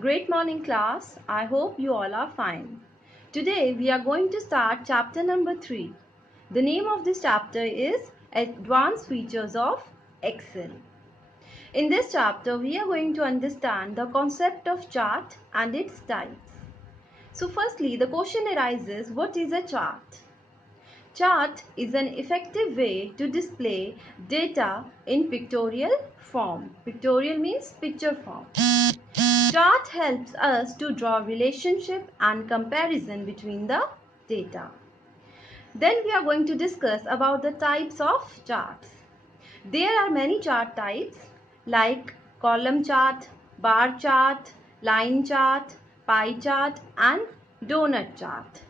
Great morning class. I hope you all are fine. Today we are going to start chapter number 3. The name of this chapter is Advanced Features of Excel. In this chapter we are going to understand the concept of chart and its types. So firstly the question arises, what is a chart? Chart is an effective way to display data in pictorial form. Pictorial means picture form. Chart helps us to draw relationship and comparison between the data. Then we are going to discuss about the types of charts. There are many chart types like column chart, bar chart, line chart, pie chart and donut chart.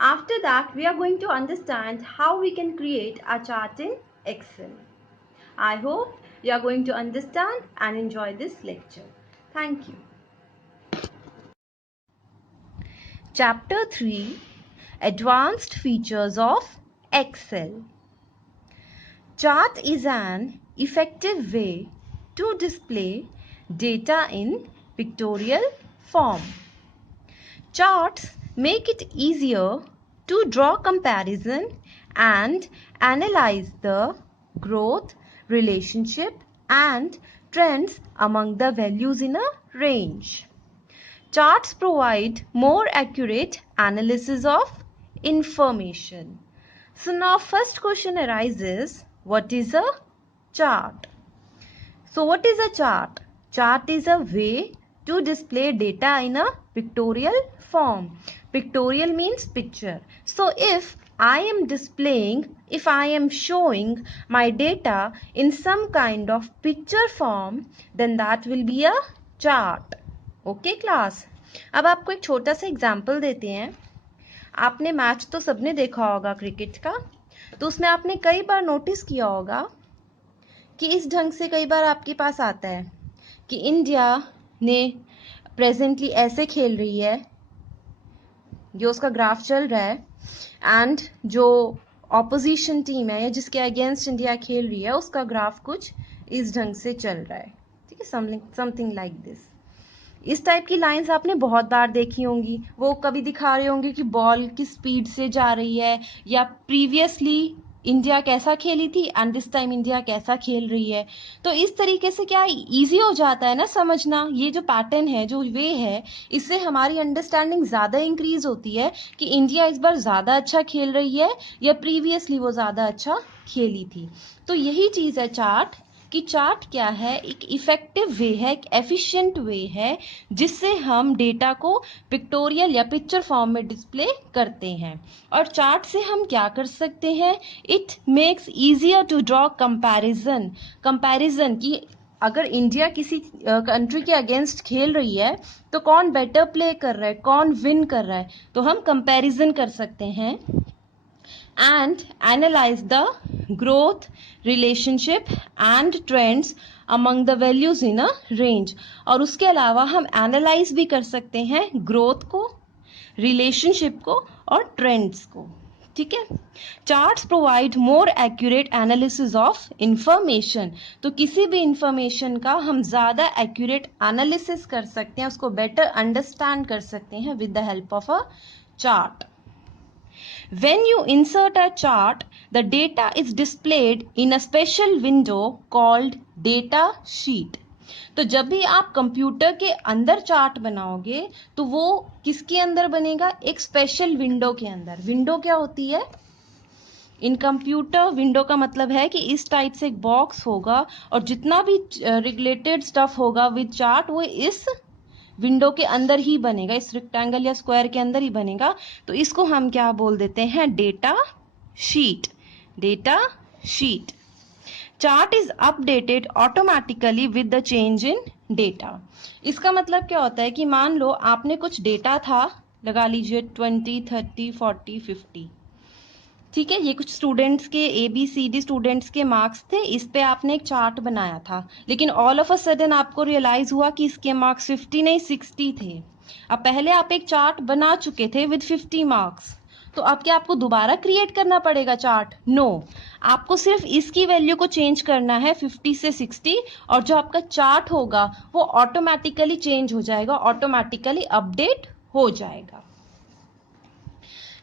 After that, we are going to understand how we can create a chart in Excel. I hope you are going to understand and enjoy this lecture. Thank you. Chapter 3 Advanced Features of Excel. Chart is an effective way to display data in pictorial form. Charts make it easier to draw comparison and analyze the growth, relationship and trends among the values in a range. Charts provide more accurate analysis of information. So now first question arises, what is a chart? So what is a chart? Chart is a way to display data in a pictorial form. Pictorial means picture. So if I am showing my data in some kind of picture form, then that will be a chart. Okay class, अब आपको एक छोटा सा example देते हैं. आपने match तो सबने देखा होगा क्रिकेट का, तो उसमें आपने कई बार नोटिस किया होगा कि इस ढंग से कई बार आपके पास आता है कि इंडिया ने प्रेजेंटली ऐसे खेल रही है, जो उसका ग्राफ चल रहा है, एंड जो ऑपोजिशन टीम है या जिसके अगेंस्ट इंडिया खेल रही है उसका ग्राफ कुछ इस ढंग से चल रहा है. ठीक है, समथिंग लाइक दिस. इस टाइप की लाइंस आपने बहुत बार देखी होंगी. वो कभी दिखा रहे होंगे कि बॉल किस स्पीड से जा रही है, या प्रीवियसली इंडिया कैसा खेली थी एंड दिस टाइम इंडिया कैसा खेल रही है. तो इस तरीके से क्या इजी हो जाता है ना समझना. ये जो पैटर्न है, जो वे है, इससे हमारी अंडरस्टैंडिंग ज़्यादा इंक्रीज होती है कि इंडिया इस बार ज़्यादा अच्छा खेल रही है या प्रीवियसली वो ज़्यादा अच्छा खेली थी. तो यही चीज़ है चार्ट, कि चार्ट क्या है, एक इफेक्टिव वे है, एक एफिशिएंट वे है जिससे हम डेटा को पिक्टोरियल या पिक्चर फॉर्म में डिस्प्ले करते हैं. और चार्ट से हम क्या कर सकते हैं, it makes easier to draw comparison कि अगर इंडिया किसी कंट्री के अगेंस्ट खेल रही है तो कौन बेटर प्ले कर रहा है, कौन विन कर रहा है, तो हम कंपैरिजन कर सकते हैं. And analyze the growth, relationship and trends among the values in a range. और उसके अलावा हम analyze भी कर सकते हैं growth को, relationship को और trends को. ठीक है. Charts provide more accurate analysis of information. तो किसी भी information का हम ज़्यादा accurate analysis कर सकते हैं, उसको better understand कर सकते हैं with the help of a chart. When you insert a chart, the data is displayed in a special window called data sheet. तो जब भी आप कंप्यूटर के अंदर चार्ट बनाओगे तो वो किसके अंदर बनेगा, एक स्पेशल विंडो के अंदर. विंडो क्या होती है इन कंप्यूटर? विंडो का मतलब है कि इस टाइप से एक बॉक्स होगा और जितना भी रिलेटेड स्टफ होगा विद चार्ट वो इस विंडो के अंदर ही बनेगा, इस रेक्टेंगल या स्क्वायर के अंदर ही बनेगा. तो इसको हम क्या बोल देते हैं, data sheet. Data sheet. Chart is updated automatically with the change in data. इसका मतलब क्या होता है कि मान लो आपने कुछ डेटा था, लगा लीजिए 20, 30, 40, 50. ठीक है, ये कुछ स्टूडेंट्स के ABCD स्टूडेंट्स के मार्क्स थे, इस पे आपने एक चार्ट बनाया था, लेकिन ऑल ऑफ अ सडन आपको रियलाइज हुआ कि इसके मार्क्स 50 नहीं 60 थे. अब पहले आप एक चार्ट बना चुके थे विद 50 मार्क्स, तो अब क्या आपको दोबारा क्रिएट करना पड़ेगा चार्ट? नो, आपको सिर्फ इसकी वैल्यू को चेंज करना है 50 से 60 और जो आपका चार्ट होगा वो ऑटोमेटिकली चेंज हो जाएगा, ऑटोमेटिकली अपडेट हो जाएगा।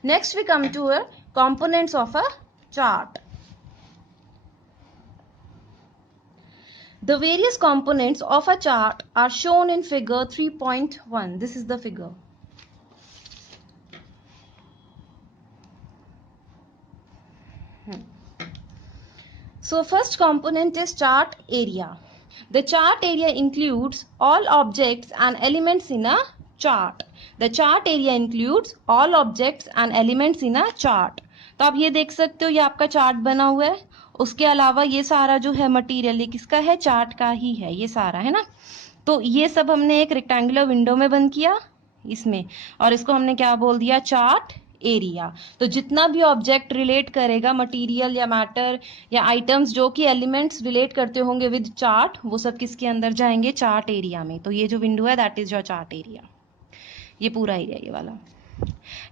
Next we come to components of a chart. The various components of a chart are shown in figure 3.1. This is the figure. So first component is chart area. The chart area includes all objects and elements in a chart. The chart area includes all objects and elements in a chart. तो आप ये देख सकते हो ये आपका chart बना हुआ है, उसके अलावा ये सारा जो है मटेरियल ये किसका है? चार्ट का ही है, ये सारा है ना। तो ये सब हमने एक रेक्टेंगुलर विंडो में बंद किया इसमें, और इसको हमने क्या बोल दिया? Chart area. तो जितना भी ऑब्जेक्ट रिलेट करेगा, मटेरियल या मैटर या आइटम्स जो कि एलिमेंट्स रिलेट करते होंगे विद चार्ट, वो सब किसके अंदर जाएंगे? चार्ट एरिया में। तो ये जो विंडो है that is your chart area, ये पूरा एरिया ये वाला।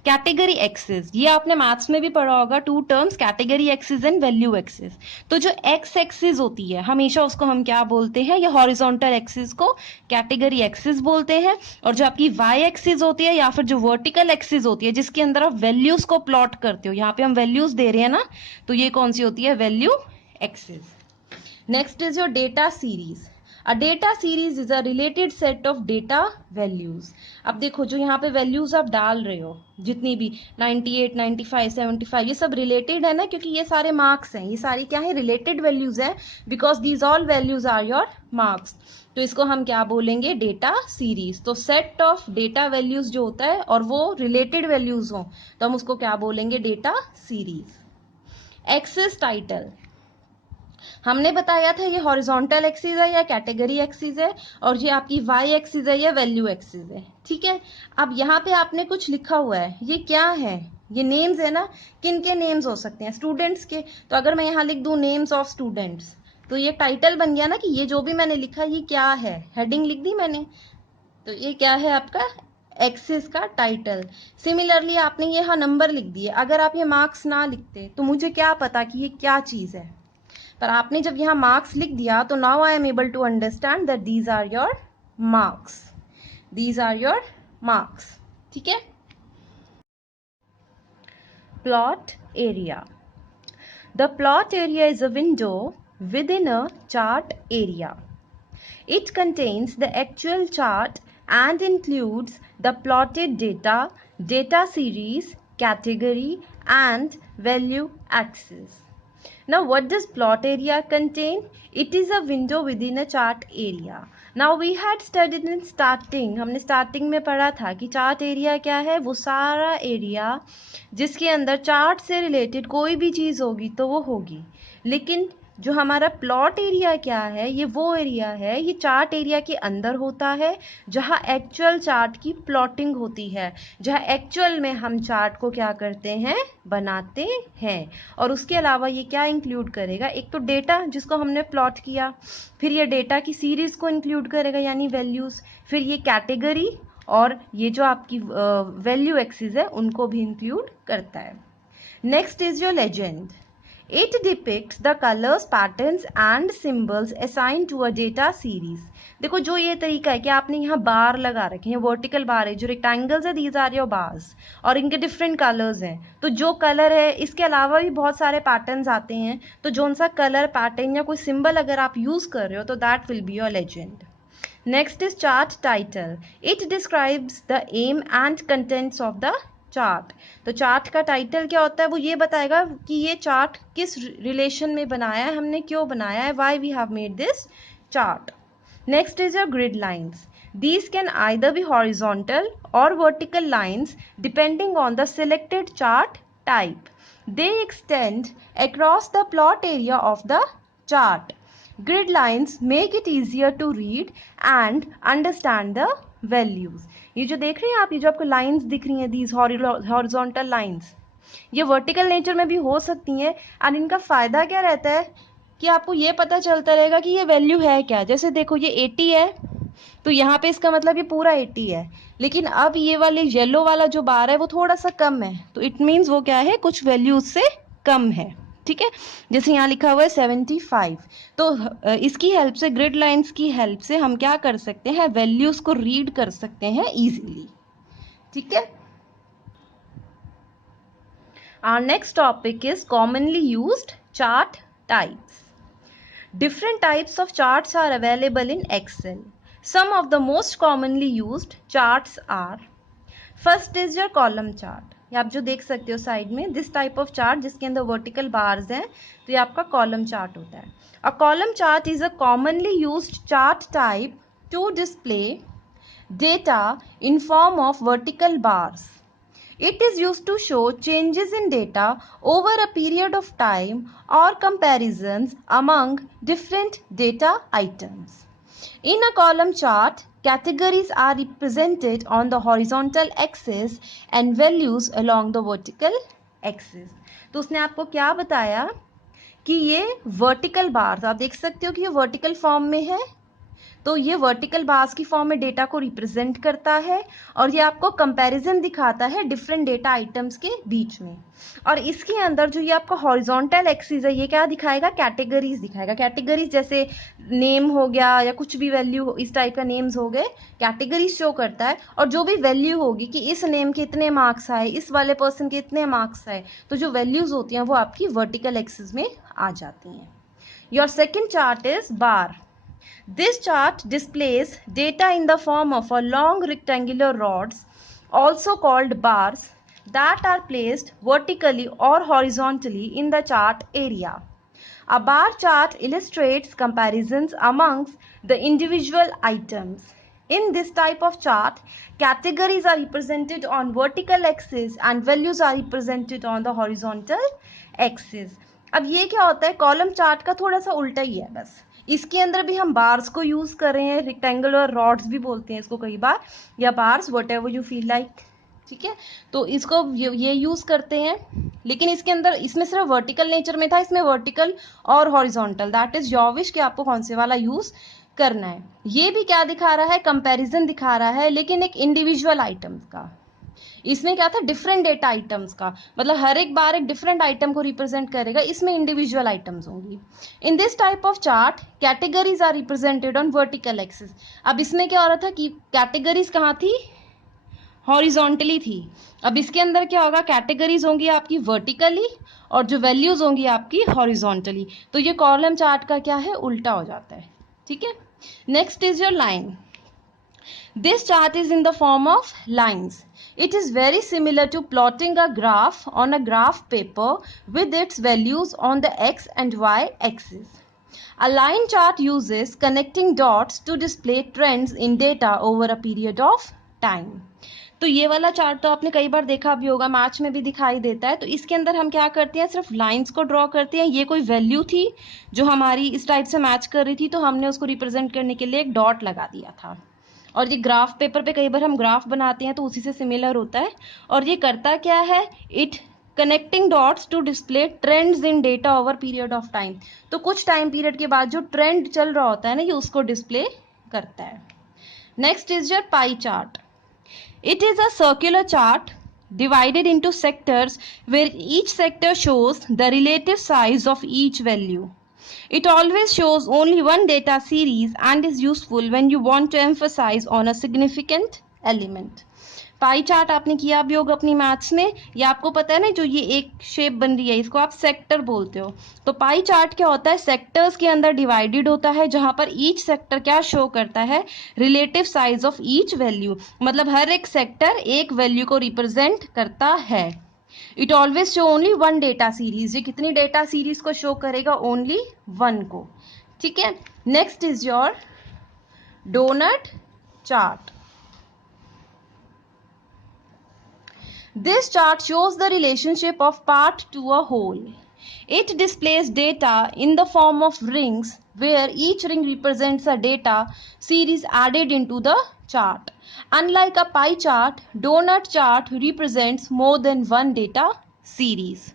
कैटेगरी एक्सिस, ये आपने मैथ्स में भी पढ़ा होगा, two terms, category axis and value axis. तो जो एक्स एक्सिस होती है हमेशा उसको हम क्या बोलते हैं? या हॉरिजॉन्टल एक्सिस को कैटेगरी एक्सिस बोलते हैं, और जो आपकी वाई एक्सिस होती है या फिर जो वर्टिकल एक्सिस होती है जिसके अंदर आप वैल्यूज को प्लॉट करते हो, यहाँ पे हम वैल्यूज दे रहे हैं ना, तो ये कौन सी होती है? Value axis. Next is your data series. A data series is a related set of data values. अब देखो जो यहाँ पे वैल्यूज आप डाल रहे हो जितनी भी 98, 95, 75 ये सब रिलेटेड है ना, क्योंकि ये सारे मार्क्स हैं, ये सारी क्या है? रिलेटेड वैल्यूज है, because these all values are your marks. तो इसको हम क्या बोलेंगे? Data series. तो सेट ऑफ डेटा वैल्यूज जो होता है और वो रिलेटेड वैल्यूज हो तो हम उसको क्या बोलेंगे? Data series. एक्सिस टाइटल, हमने बताया था ये हॉरिजॉन्टल एक्सिस है या कैटेगरी एक्सिस है, और ये आपकी वाई एक्सिस है या वैल्यू एक्सिस है, ठीक है। अब यहाँ पे आपने कुछ लिखा हुआ है, ये क्या है? ये नेम्स है ना, किन के नेम्स हो सकते हैं? स्टूडेंट्स के। तो अगर मैं यहाँ लिख दूँ नेम्स ऑफ स्टूडेंट्स, तो ये टाइटल बन गया ना कि ये जो भी मैंने लिखा ये क्या है? हेडिंग लिख दी मैंने, तो ये क्या है? आपका एक्सिस का टाइटल। सिमिलरली आपने यहाँ नंबर लिख दिए, अगर आप ये मार्क्स ना लिखते तो मुझे क्या पता कि ये क्या चीज़ है, पर आपने जब यहाँ मार्क्स लिख दिया तो now I am able to understand that these are your marks, these are your marks, ठीक है। Plot area, the plot area is a window within a chart area. It contains the actual chart and includes the plotted data, data series, category and value axis. Now what does plot area contain? It is a window within a chart area. Now we had studied in starting, हमने starting में पढ़ा था कि chart area क्या है? वो सारा area जिसके अंदर चार्ट से रिलेटेड कोई भी चीज़ होगी तो वो होगी। लेकिन जो हमारा प्लॉट एरिया क्या है? ये वो एरिया है, ये चार्ट एरिया के अंदर होता है जहाँ एक्चुअल चार्ट की प्लॉटिंग होती है, जहाँ एक्चुअल में हम चार्ट को क्या करते हैं? बनाते हैं। और उसके अलावा ये क्या इंक्लूड करेगा? एक तो डेटा जिसको हमने प्लॉट किया, फिर ये डेटा की सीरीज को इंक्लूड करेगा यानी वैल्यूज, फिर ये कैटेगरी और ये जो आपकी वैल्यू एक्सिस है उनको भी इंक्लूड करता है। Next is your legend. It depicts the colors, patterns and symbols assigned to a data series. देखो जो ये तरीका है कि आपने यहाँ बार लगा रखे हैं, वर्टिकल बार है, जो रेक्टेंगल्स है दीज आर योर बार्स, और इनके डिफरेंट कलर्स हैं। तो जो कलर है इसके अलावा भी बहुत सारे पैटर्न्स आते हैं, तो जो सा कलर पैटर्न या कोई सिंबल अगर आप यूज कर रहे हो तो that will be your legend. Next is chart title. It describes the aim and contents of the chart. तो चार्ट का टाइटल क्या होता है? वो ये बताएगा कि ये चार्ट किस रिलेशन में बनाया है, हमने क्यों बनाया है, why we have made this chart. Next is your grid lines. These can either be horizontal or vertical lines depending on the selected chart type. They extend across the plot area of the chart. Grid lines make it easier to read and understand the values. ये जो देख रहे हैं आप, ये जो आपको lines दिख रही हैं, these horizontal lines, ये वर्टिकल नेचर में भी हो सकती हैं, और इनका फ़ायदा क्या रहता है कि आपको ये पता चलता रहेगा कि ये वैल्यू है क्या. जैसे देखो ये 80 है तो यहाँ पे इसका मतलब ये पूरा 80 है, लेकिन अब ये वाले येलो वाला जो बार है वो थोड़ा सा कम है, तो इट मीन्स वो क्या है, कुछ वैल्यू उससे कम है। ठीक है, जैसे यहाँ लिखा हुआ है 75। तो इसकी हेल्प से, ग्रिड लाइंस की हेल्प से हम क्या कर सकते हैं, वैल्यूज को रीड कर सकते हैं इजीली। ठीक है, our next topic is commonly used chart types. Different types of charts are available in Excel. Some of the most commonly used charts are, first is your column chart. ये आप जो देख सकते हो साइड में, this type of chart जिसके अंदर vertical bars हैं, तो ये आपका कॉलम चार्ट होता है। A column chart is a commonly used chart type two display data in form of vertical bars. It is used to show changes in data over a period of time or comparisons among different data items. In a column chart, categories are represented on the horizontal axis and values along the vertical axis. तो उसने आपको क्या बताया कि ये vertical bars, आप देख सकते हो कि ये वर्टिकल फॉर्म में है, तो ये वर्टिकल बार्स की फॉर्म में डेटा को रिप्रेजेंट करता है और ये आपको कंपैरिजन दिखाता है डिफरेंट डेटा आइटम्स के बीच में। और इसके अंदर जो ये आपका हॉरिजॉन्टल एक्सिस है, ये क्या दिखाएगा, कैटेगरीज दिखाएगा। कैटेगरीज जैसे नेम हो गया या कुछ भी वैल्यू, इस टाइप का नेम्स हो गए, कैटेगरीज शो करता है। और जो भी वैल्यू होगी कि इस नेम के इतने मार्क्स आए, इस वाले पर्सन के इतने मार्क्स आए, तो जो वैल्यूज होती हैं वो आपकी वर्टिकल एक्सिस में आ जाती हैं। Your second chart is bar. This chart displays data in the form of a long rectangular rods, also called bars, that are placed vertically or horizontally in the chart area. A bar chart illustrates comparisons amongst the individual items. In this type of chart, categories are represented on vertical axis and values are represented on the horizontal axis. अब ये क्या होता है, column chart का थोड़ा सा उल्टा ही है बस। इसके अंदर भी हम बार्स को यूज कर रहे हैं, रेक्टेंगुलर रॉड्स भी बोलते हैं इसको कई बार, या bars, what ever you feel like. ठीक है, तो इसको ये यूज करते हैं, लेकिन इसके अंदर, इसमें सिर्फ वर्टिकल नेचर में था, इसमें वर्टिकल और horizontal, that is your wish कि आपको कौन से वाला यूज करना है। ये भी क्या दिखा रहा है, कंपैरिजन दिखा रहा है, लेकिन एक इंडिविजुअल आइटम्स का। इसमें क्या था, डिफरेंट डेटा आइटम्स का, मतलब हर एक बार एक डिफरेंट आइटम को रिप्रेजेंट करेगा, इसमें इंडिविजुअल आइटम्स होंगी। In this type of chart categories are represented on vertical axis. अब इसमें क्या हो रहा था कि कैटेगरीज कहाँ थी, हॉरिजॉन्टली थी। अब इसके अंदर क्या होगा, कैटेगरीज होंगी आपकी वर्टिकली और जो वैल्यूज होंगी आपकी हॉरिजॉन्टली। तो ये कॉलम चार्ट का क्या है, उल्टा हो जाता है। ठीक है, next is your line. This chart is in the form of lines. It is very similar to plotting a graph on a graph paper with its values on the x and y axis. A line chart uses connecting dots to display trends in data over a period of time. तो ये वाला chart तो आपने कई बार देखा भी होगा, match में भी दिखाई देता है। तो इसके अंदर हम क्या करते हैं, सिर्फ लाइंस को ड्रॉ करते हैं। ये कोई वैल्यू थी जो हमारी इस टाइप से मैच कर रही थी, तो हमने उसको रिप्रेजेंट करने के लिए एक डॉट लगा दिया था। और ये ग्राफ पेपर पे कई बार हम ग्राफ बनाते हैं, तो उसी से सिमिलर होता है। और ये करता क्या है, it connecting dots to display trends in data over period of time. तो कुछ टाइम पीरियड के बाद जो ट्रेंड चल रहा होता है ना, ये उसको डिस्प्ले करता है। Next is your pie chart. It is a circular chart divided into sectors where each sector shows the relative size of each value. It always shows only one data series and is useful when you want to emphasize on a significant element. Pie chart आपने किया भी होगा अपनी maths में, या आपको पता है ना, जो ये एक शेप बन रही है इसको आप सेक्टर बोलते हो। तो पाई चार्ट क्या होता है, सेक्टर्स के अंदर डिवाइडेड होता है, जहां पर ईच सेक्टर क्या शो करता है, relative size of each value, मतलब हर एक सेक्टर एक वैल्यू को रिप्रेजेंट करता है। It always show only one data series, ये कितनी डेटा सीरीज को शो करेगा, ओनली वन को। ठीक है, next is your donut chart. This chart shows the relationship of part to a whole. It displays data in the form of rings where each ring represents a data series added into the chart. Unlike a pie chart, donut chart represents more than one data series.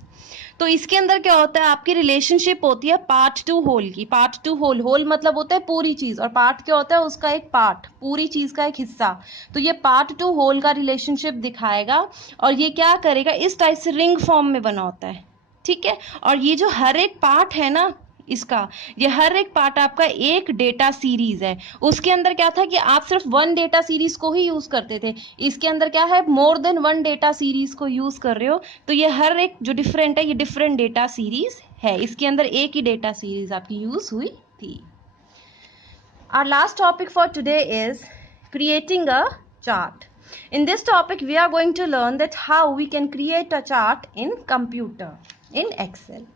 तो इसके अंदर क्या होता है, आपकी relationship होती है part two whole की। पार्ट टू होल, होल मतलब होता है पूरी चीज, और पार्ट क्या होता है, उसका एक पार्ट, पूरी चीज का एक हिस्सा। तो ये पार्ट टू होल का रिलेशनशिप दिखाएगा, और ये क्या करेगा, इस टाइप से रिंग फॉर्म में बना होता है, ठीक है। और ये जो हर एक पार्ट है ना इसका, ये हर एक पार्ट आपका एक डेटा सीरीज है। उसके अंदर क्या था कि आप सिर्फ वन डेटा सीरीज को ही यूज करते थे, इसके अंदर क्या है, more than one data series को यूज कर रहे हो। तो ये हर एक जो डिफरेंट है, ये डिफरेंट डेटा सीरीज है, इसके अंदर एक ही डेटा सीरीज आपकी यूज हुई थी। Our last topic for today is creating a chart. In this topic, we are going to learn that how we can create a chart in computer, in Excel.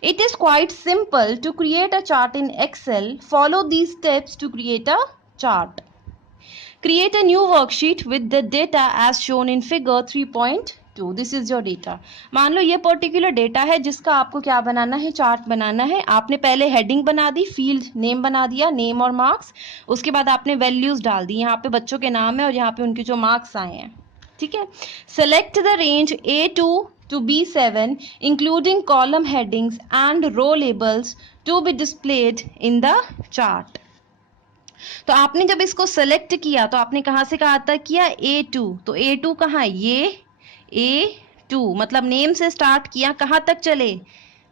It is quite simple to create a chart in Excel. Follow these steps to create a chart. Create a new worksheet with the data as shown in figure 3.2. This is your data. मान लो ये particular data है जिसका आपको क्या बनाना है, chart बनाना है। आपने पहले हेडिंग बना दी, फील्ड नेम बना दिया, नेम और मार्क्स। उसके बाद आपने वैल्यूज डाल दी, यहाँ पे बच्चों के नाम है और यहाँ पे उनके जो मार्क्स आए हैं, ठीक है। Select the range A2 to B7 including column headings and row labels to be displayed in the chart. तो आपने जब इसको सेलेक्ट किया तो आपने कहां से कहा था किया, A2। तो A2 कहाँ है, ये A2 मतलब नेम से स्टार्ट किया, कहां तक चले,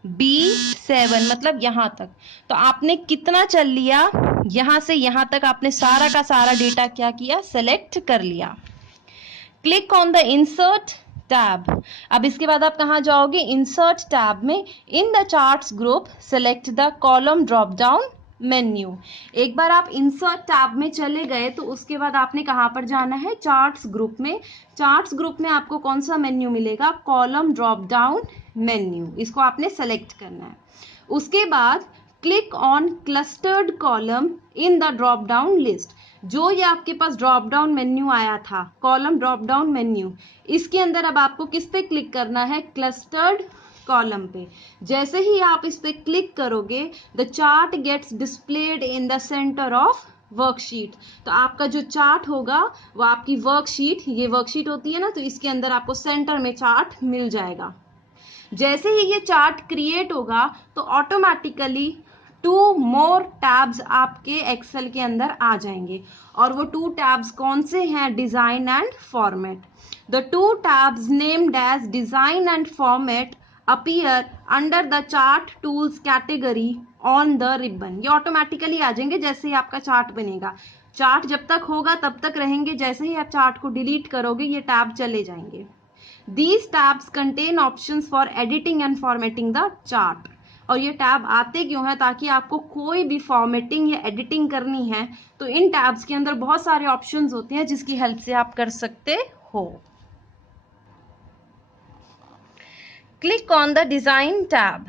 B7 मतलब यहां तक। तो आपने कितना चल लिया, यहां से यहां तक आपने सारा का सारा डेटा क्या किया, सेलेक्ट कर लिया। Click on the insert tab. अब इसके बाद आप कहां जाओगे, इंसर्ट टैब में in the charts group select the column drop down menu. एक बार आप इंसर्ट टैब में चले गए तो उसके बाद आपने कहां पर जाना है, चार्ट्स ग्रुप में। चार्ट्स ग्रुप में आपको कौन सा मेन्यू मिलेगा, कॉलम ड्रॉप डाउन मेन्यू, इसको आपने सेलेक्ट करना है। उसके बाद click on clustered column in the drop down list. जो ये आपके पास ड्रॉप डाउन मेन्यू आया था, कॉलम ड्रॉप डाउन मेन्यू, इसके अंदर अब आपको किस पे क्लिक करना है, क्लस्टर्ड कॉलम पे। जैसे ही आप इस पे क्लिक करोगे, the chart gets displayed in the centre of worksheet. तो आपका जो चार्ट होगा वो आपकी वर्कशीट, ये वर्कशीट होती है ना, तो इसके अंदर आपको सेंटर में चार्ट मिल जाएगा। जैसे ही ये चार्ट क्रिएट होगा तो ऑटोमेटिकली 2 मोर टैब्स आपके एक्सेल के अंदर आ जाएंगे, और वो 2 टैब्स कौन से हैं, design and format. The 2 tabs named as design and format appear under the chart tools category on the ribbon. ये ऑटोमेटिकली आ जाएंगे जैसे ही आपका चार्ट बनेगा। चार्ट जब तक होगा तब तक रहेंगे, जैसे ही आप चार्ट को डिलीट करोगे ये टैब चले जाएंगे। These tabs contain options for editing and formatting the chart. और ये टैब आते क्यों हैं, ताकि आपको कोई भी फॉर्मेटिंग या एडिटिंग करनी है तो इन टैब्स के अंदर बहुत सारे ऑप्शंस होते हैं जिसकी हेल्प से आप कर सकते हो। Click on the Design tab.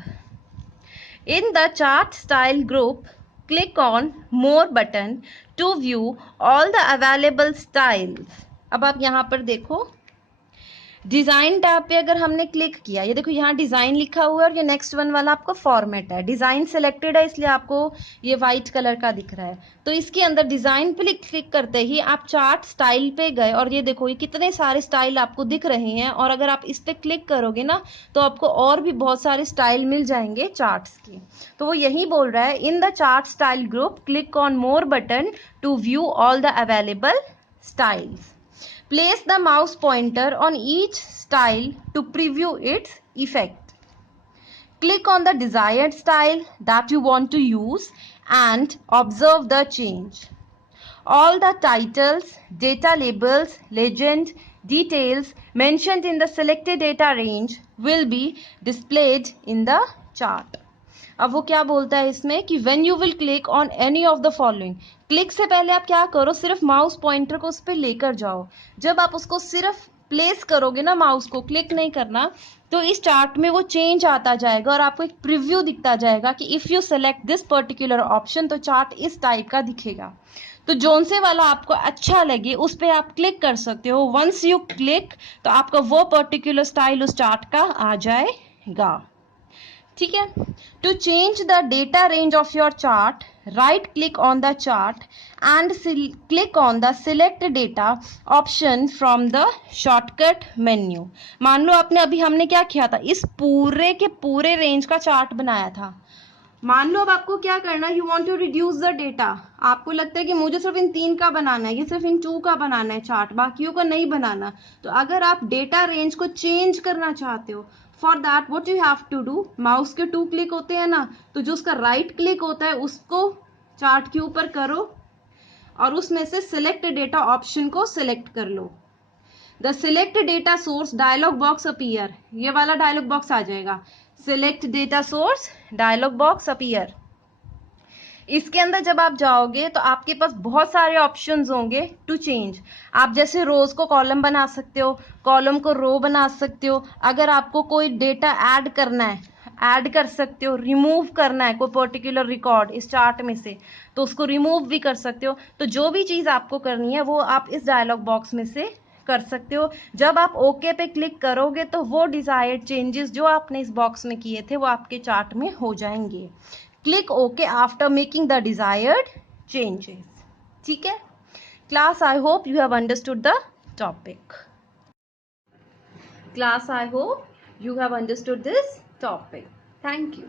In the Chart Style group, click on More button to view all the available styles. अब आप यहाँ पर देखो, डिजाइन टैब पे अगर हमने क्लिक किया, ये देखो यहाँ डिजाइन लिखा हुआ है और ये नेक्स्ट वन वाला आपका फॉर्मेट है। डिजाइन सिलेक्टेड है इसलिए आपको ये वाइट कलर का दिख रहा है। तो इसके अंदर डिजाइन पे क्लिक करते ही आप चार्ट स्टाइल पे गए और ये देखो ये कितने सारे स्टाइल आपको दिख रहे हैं। और अगर आप इस पे क्लिक करोगे ना तो आपको और भी बहुत सारे स्टाइल मिल जाएंगे चार्ट्स के। तो वो यही बोल रहा है, in the chart style group click on more button to view all the available styles. Place the mouse pointer on each style to preview its effect. Click on the desired style that you want to use and observe the change. All the titles, data labels, legend, details mentioned in the selected data range will be displayed in the chart. अब वो क्या बोलता है इसमें कि when you will click on any of the following, click से पहले आप क्या करो, सिर्फ माउस पॉइंटर को उस पर लेकर जाओ। जब आप उसको सिर्फ प्लेस करोगे ना, माउस को क्लिक नहीं करना, तो इस चार्ट में वो चेंज आता जाएगा और आपको एक प्रीव्यू दिखता जाएगा कि if you select this particular option तो चार्ट इस टाइप का दिखेगा। तो जोन से वाला आपको अच्छा लगे उस पर आप क्लिक कर सकते हो। वंस यू क्लिक तो आपका वो पर्टिकुलर स्टाइल उस चार्ट का आ जाएगा। ठीक है। To change the data range of your chart, right click on the chart and click on the select data option from the shortcut menu. मान लो आपने अभी हमने क्या किया था, इस पूरे के पूरे रेंज का चार्ट बनाया था। मान लो अब आपको क्या करना है, you want to reduce the data. आपको लगता है कि मुझे सिर्फ इन 3 का बनाना है, ये सिर्फ इन 2 का बनाना है चार्ट, बाकियों का नहीं बनाना। तो अगर आप डेटा रेंज को चेंज करना चाहते हो, for that what you have to do, mouse के 2 क्लिक होते हैं ना, तो जो उसका राइट क्लिक होता है उसको चार्ट के ऊपर करो और उसमें से सिलेक्ट डेटा ऑप्शन को सिलेक्ट कर लो। The select data source dialog box appear, ये वाला डायलॉग बॉक्स आ जाएगा। Select data source dialog box appear. इसके अंदर जब आप जाओगे तो आपके पास बहुत सारे ऑप्शंस होंगे टू चेंज। आप जैसे रोज को कॉलम बना सकते हो, कॉलम को रो बना सकते हो। अगर आपको कोई डेटा ऐड करना है, ऐड कर सकते हो। रिमूव करना है कोई पर्टिकुलर रिकॉर्ड इस चार्ट में से, तो उसको रिमूव भी कर सकते हो। तो जो भी चीज़ आपको करनी है वो आप इस डायलॉग बॉक्स में से कर सकते हो। जब आप ओके पे क्लिक करोगे तो वो डिजायर्ड चेंजेस जो आपने इस बॉक्स में किए थे वो आपके चार्ट में हो जाएंगे। Click okay after making the desired changes. ठीक है class, I hope you have understood the topic. Class, I hope you have understood this topic. Thank you.